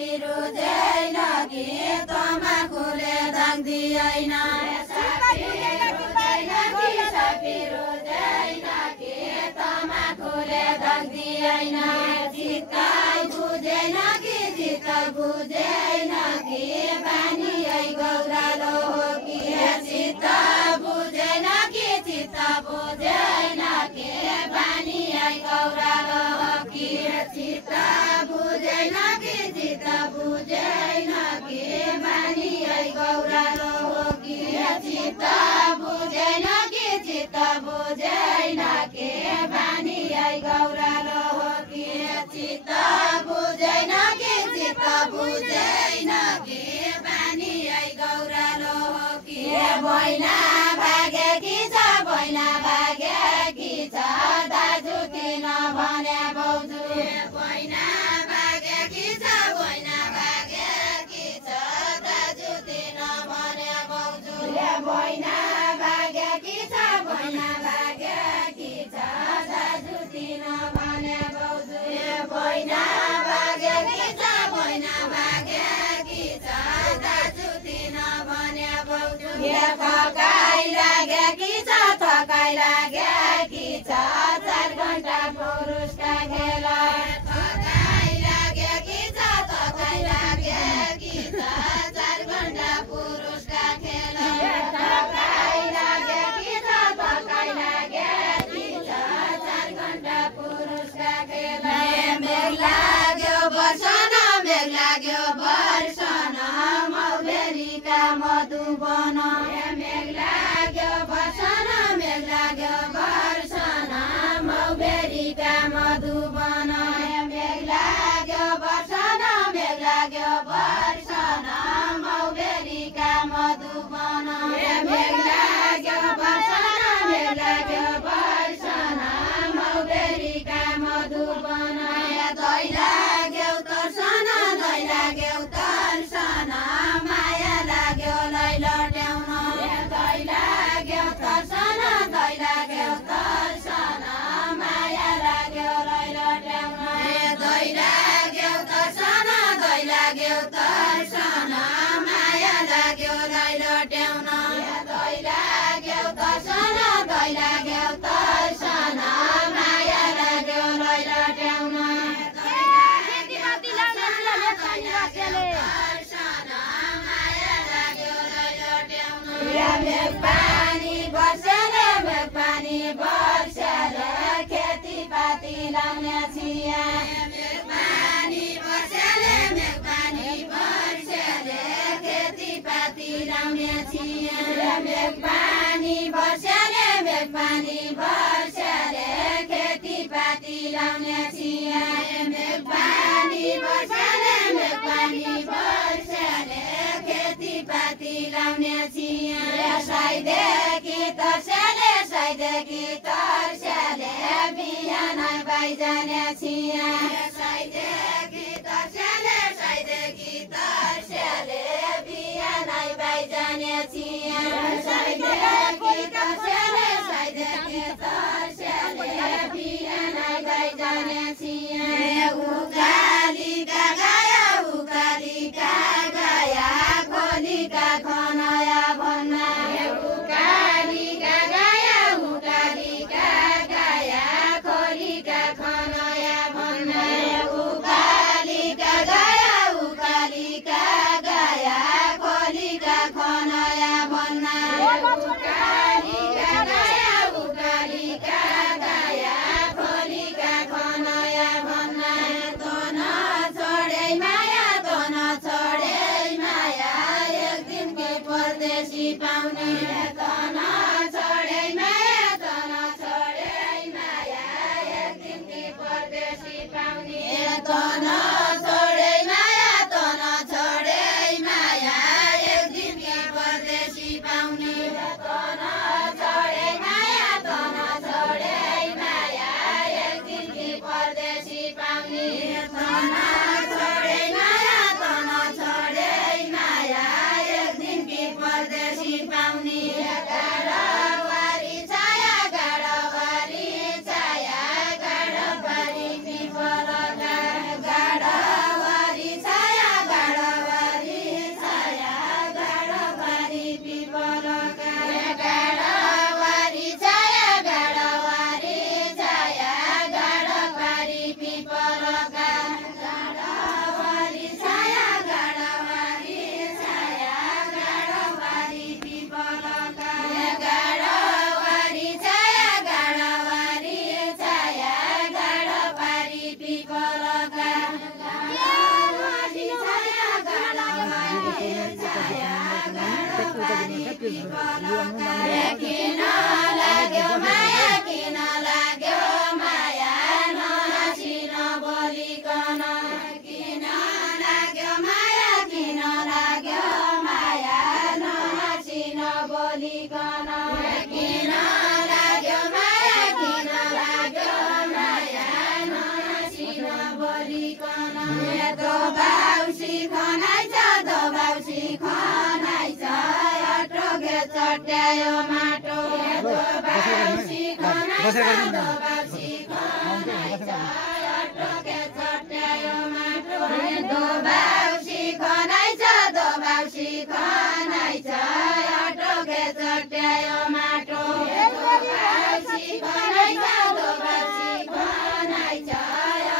सापिरो जैन कि तमाखुले धाग्दिएन सापिरो जैन कि तमाखुले धाग्दिएन चित्त बुझेन कि बानी गौरालो हो कि चित्त बुझेन कि बानी गौरालो हो कि चित्त बुझेन कि बानी गौरालो हो कि चित्त बुझेन कि बानी गौरालो हो कि चित्त बुझेन कि बानी गौरालो हो कि बैना भागेकी छ दाजु किन भने बाउजू बैना भागेकी छ दाजु किन भने बाउजू बैना भागेकी छ दाजु किन भने बाउजू बैना भागेकी छ दाजु किन भने बाउजू थकाइ लागेकी छ 4 घण्टा पुरुषका खेल थकाइ लागेकी छ 4 घण्टा पुरुषका खेल थकाइ लागेकी छ 4 घण्टा पुरुषका खेल मेघ लाग्यो वर्षन मौबेरीका मधुवन मेघ लाग्यो वर्षन मौबेरीका मधुवन मेघ लाग्यो वर्षन मौबेरीका मधुवन मेघ लाग्यो वर्षन मौबेरीका मधुवन दै लाग्यो तर्सन माया लाग्यो लैलट्याउन दै लाग्यो तर्सन माया लाग्यो लैलट्याउन दै लाग्यो तर्सन माया लाग्यो लैलट्याउन दै लाग्यो तर्सन माया लाग्यो लैलट्याउन पानी बर्सेले खेतीपाती लाउने छिया पानी बर्सेले खेतीपाती लाउने छिया पानी बर्सेले खेतीपाती लाउने छिया पानी बर्सेले खेतीपाती लाउने छिया साइदेखि तर्सेले बिहान बाइजाने छिया साइदेखि तर्सेले बिहान बाइजाने छिया साइदेखि तर्सेले बिहान बाइजाने छिया उकालीका गाया खोलीका खनाया भन्ना उकालीका गाया खोलीका खनाया भन्ना उकालीका गाया खोलीका खनाया भन्ना उकालीका किन लाग्यो माया किन लाग्यो माया नहाँसी नबोलिकन किन लाग्यो माया किन लाग्यो माया नहाँसी नबोलिकन किन लाग्यो माया किन लाग्यो माया नहाँसी नबोलिकन दोबाउसी खनाइछ दोबाउसी खनाइछ अटोके चट्यायो माटो दोबाउसी खनाइछ दोबाउसी खनाइछ अटोके चट्यायो माटो दोबाउसी खनाइछ दोबाउसी खनाइछ अटोके चट्यायो माटो दोबाउसी खनाइछ दोबाउसी खनाइछ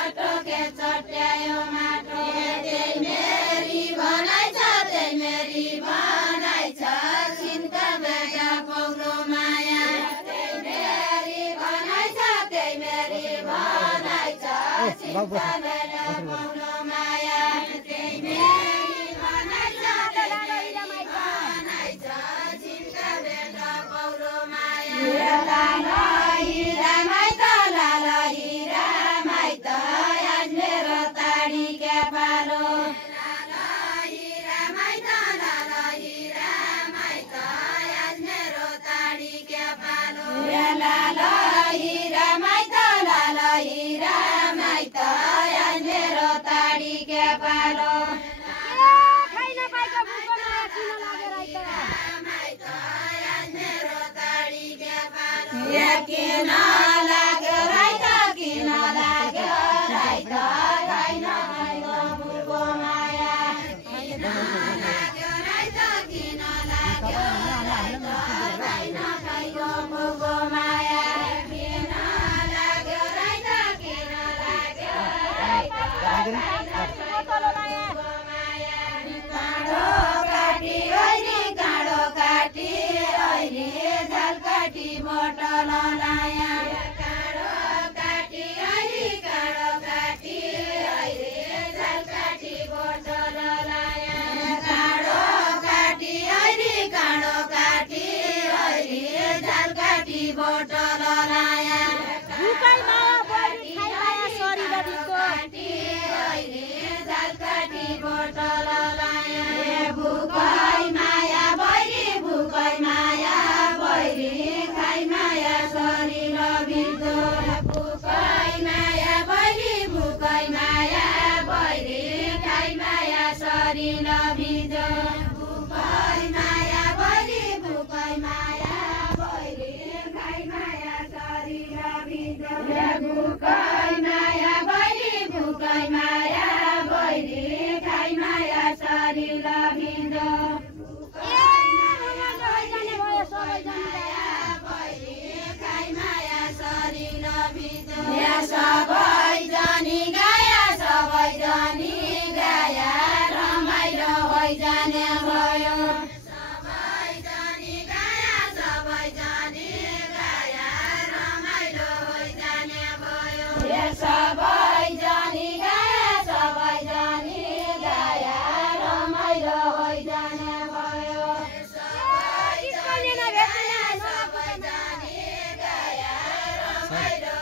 अटोके चट्यायो माटो त्यही मेरी भनाइ छ त्यही मेरी भनाइ छ चिन्ता बेटा पौरो माया त्यही मेरी भनाइ छ त्यही मेरी भनाइ छ चिन्ता बेटा पौरो माया त्यही मेरी भनाइ छ त्यही मेरी भनाइ छ चिन्ता बेटा पौरो माया लाला हिरा माइत लाला हिरा माइत आज मेरो ताडी के पालो लाला हिरा माइत लाला हिरा माइत आज मेरो ताडी के पालो लाला हिरा माइत लाला हिरा माइत आज मेरो ताडी के पालो खाइ नपाएको बुझ्नु किन लागेर माइत आज मेरो ताडी के पालो किन लाग्यो राइत किन लाग्यो राइत खाइ नपाएको बुझ्नु माया किन लाग्यो राइत किन लाग्यो राइत खाइ नपाएको बुझ्नु माया किन लाग्यो राइत किन लाग्यो राइत खाइ नपाएको माया काँडो काटी ओइरी काँडो काटी ओइरी झाल काटी बोटल लाया काँडो काटी ओइरी काँडो काटी ओइरी झाल काटी बोटल लाया काँडो काटी ओइरी काँडो काटी ओइरी झाल काटी बोटल लाया भुकै माया बढी खाइ माया सरी बडीको काटी ओइरी झाल काटी बोटल लाया भुकै माया बढी भुकै माया बढी खाइ माया सरी लबिदो भुकै माया बढी भुकै माया बढी खाइ माया सरी लबिदो भुकै माया बढी भुकै माया बढी खाइ माया सरी लबिदो भुकै माया बढी भुकै माया बढी खाइ माया सरी लबिदो सबैजनी गाया सबैजनी गाया रमाइलो होइजाने भयो सबैजनी गाया सबैजनी गाया रमाइलो होइजाने भयो सबैजनी गाया सबैजनी गाया रमाइलो होइजाने भयो सबैजनी गाया सबैजनी गाया रमाइलो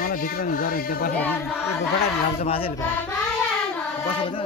मलाई भित्र नि जरे त्यो बस्नु त्यो बडाइ लाग्छ माझैले बस्नु